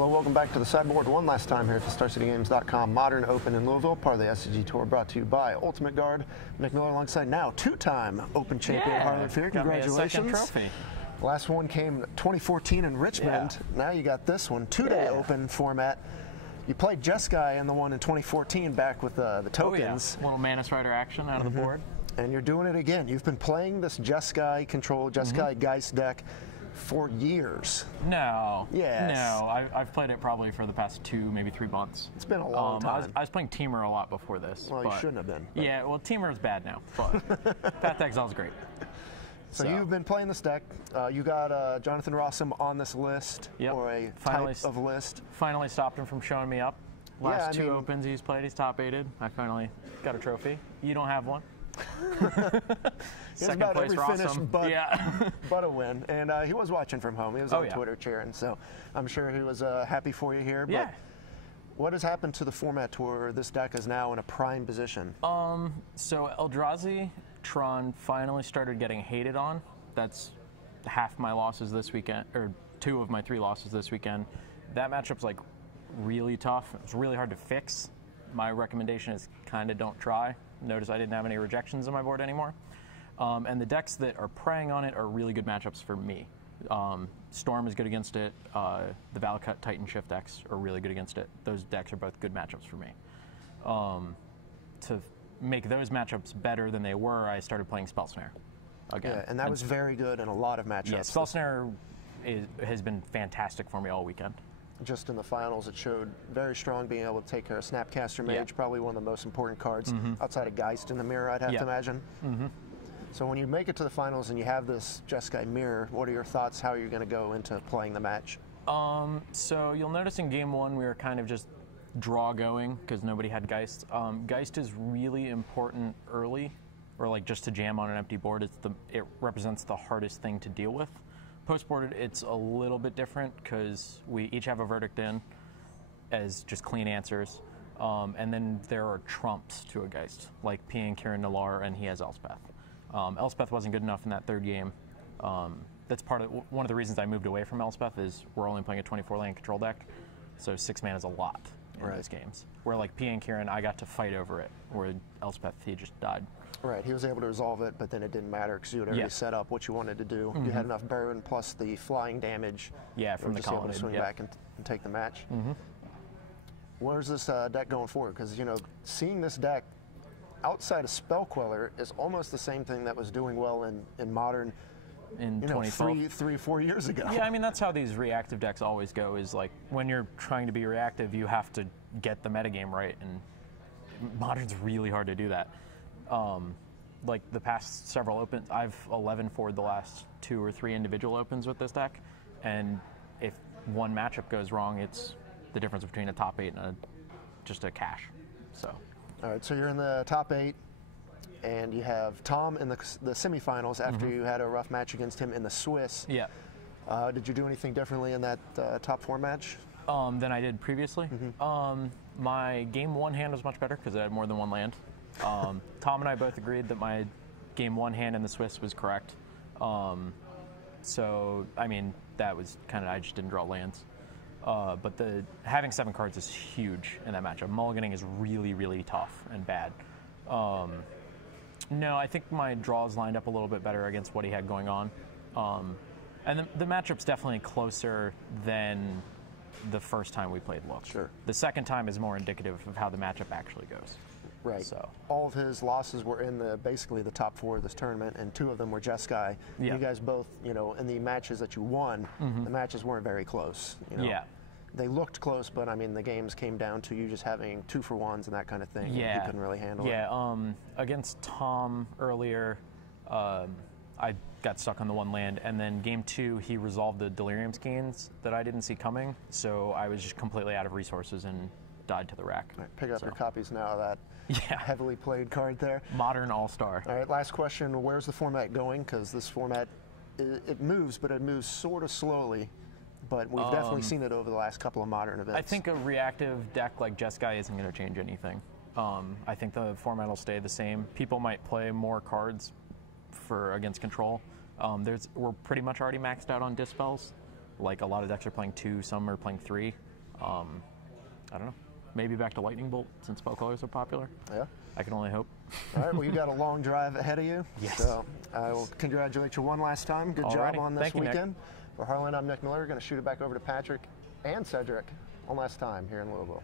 Hello, welcome back to the sideboard one last time here at the StarCityGames.com Modern Open in Louisville, part of the SCG Tour, brought to you by Ultimate Guard. Nick Miller alongside now two-time Open champion Harlan. Congratulations. Trophy. Last one came 2014 in Richmond. Yeah. Now you got this one, two-day Open format. You played Jeskai in the one in 2014 back with the tokens. Little Manus Rider action out of the board. And you're doing it again. You've been playing this Jeskai control, Jeskai Geist deck for years. No. Yes. No, I've played it probably for the past 2, maybe 3 months. It's been a long time. I was playing Teamer a lot before this. Well, you shouldn't have been. But. Yeah, well, Teamer is bad now, but Path Exile's great. So you've been playing this deck. You got Jonathan Rossum on this list, or a type of list. Finally stopped him from showing me up. Last two Opens he's played, he's top-8'd. I finally got a trophy. You don't have one. Second place Rossum, but a win. And he was watching from home. He was on Twitter cheering, so I'm sure he was happy for you here. But what has happened to the format to where this deck is now in a prime position? So Eldrazi Tron finally started getting hated on. That's half my losses this weekend, or 2 of my 3 losses this weekend. That matchup's like really tough. It's really hard to fix. My recommendation is kind of don't try. Notice I didn't have any rejections on my board anymore. And the decks that are preying on it are really good matchups for me. Storm is good against it. The Valakut Titan Shift decks are really good against it. Those decks are both good matchups for me. To make those matchups better than they were, I started playing Spell Snare again. Yeah, and that was very good in a lot of matchups. Yeah, Spell Snare has been fantastic for me all weekend. Just in the finals, it showed very strong being able to take care of Snapcaster Mage, probably one of the most important cards outside of Geist in the mirror, I'd have to imagine. So when you make it to the finals and you have this Jeskai mirror, what are your thoughts? How are you going to go into playing the match? So you'll notice in game 1 we were kind of just draw going because nobody had Geist. Geist is really important early, or like just to jam on an empty board. It represents the hardest thing to deal with. Post-boarded, it's a little bit different because we each have a verdict in as just clean answers. And then there are trumps to a Geist, like P and Kieran Nalaar, and he has Elspeth. Elspeth wasn't good enough in that 3rd game. That's one of the reasons I moved away from Elspeth is we're only playing a 24-lane control deck, so 6 mana is a lot in those games. Where like P and Kieran, I got to fight over it, where Elspeth, he just died. Right, he was able to resolve it, but then it didn't matter because you had already set up what you wanted to do. You had enough Baron plus the flying damage. Yeah, from the colonnade. Able to swing back and take the match. Where's this deck going forward? Because, you know, seeing this deck outside of Spell Queller is almost the same thing that was doing well in Modern in 2012. 3 or 4 years ago. Yeah, I mean, that's how these reactive decks always go, is like when you're trying to be reactive, you have to get the metagame right, and Modern's really hard to do that. Like the past several Opens, I've 11-4'd the last 2 or 3 individual Opens with this deck, and if one matchup goes wrong, it's the difference between a top 8 and just a cash. So. All right, so you're in the top 8, and you have Tom in the semifinals after you had a rough match against him in the Swiss. Yeah. Did you do anything differently in that top 4 match? Than I did previously? My game 1 hand was much better because I had more than 1 land. Tom and I both agreed that my game 1 hand in the Swiss was correct. So, I mean, that was kind of, I just didn't draw lands. But having 7 cards is huge in that matchup. Mulliganing is really, really tough and bad. No, I think my draws lined up a little bit better against what he had going on. And the matchup's definitely closer than the first time we played Look. Sure. The second time is more indicative of how the matchup actually goes. Right. So all of his losses were in basically the top 4 of this tournament, and 2 of them were Jeskai. You guys both, you know, in the matches that you won, the matches weren't very close. You know? Yeah. They looked close, but I mean, the games came down to you just having 2-for-1s and that kind of thing. Yeah. You couldn't really handle it. Yeah. Against Tom earlier, I got stuck on the 1 land, and then game 2 he resolved the Delirium Skeins that I didn't see coming, so I was just completely out of resources and died to the rack. Right, pick up your copies now of that heavily played card there. Modern All-Star. All right, last question. Where's the format going? Because this format, it moves, but it moves sort of slowly. But we've definitely seen it over the last couple of Modern events. I think a reactive deck like Jeskai isn't going to change anything. I think the format will stay the same. People might play more cards against control. We're pretty much already maxed out on Dispels. Like a lot of decks are playing 2, some are playing 3. I don't know. Maybe back to lightning bolt since bow colors are popular. Yeah. I can only hope. All right, well, you've got a long drive ahead of you. Yes. So I will congratulate you one last time. Good job on this Thank you, weekend. Nick. For Harlan, I'm Nick Miller. We're going to shoot it back over to Patrick and Cedric one last time here in Louisville.